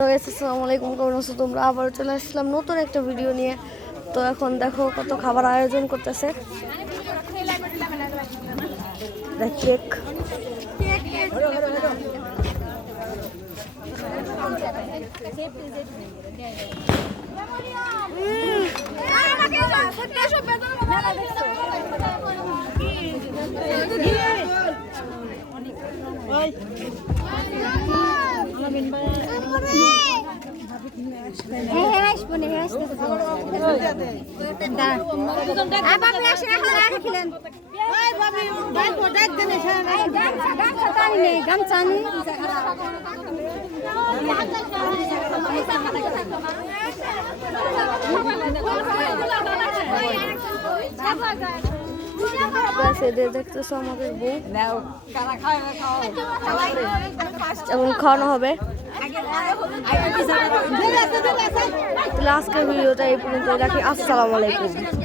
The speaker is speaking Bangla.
আসসালামু আলাইকুম, কেমন আছো তোমরা? আবারও চলে আসলাম নতুন একটা ভিডিও নিয়ে। তো এখন দেখো কত খাবার আয়োজন করতেছে। কেক, দেখতেছো আমাদের বউ এখন খাওয়ানো হবে। আজকের ভিডিওটা এই পর্যন্ত রাখি। আসসালামু আলাইকুম।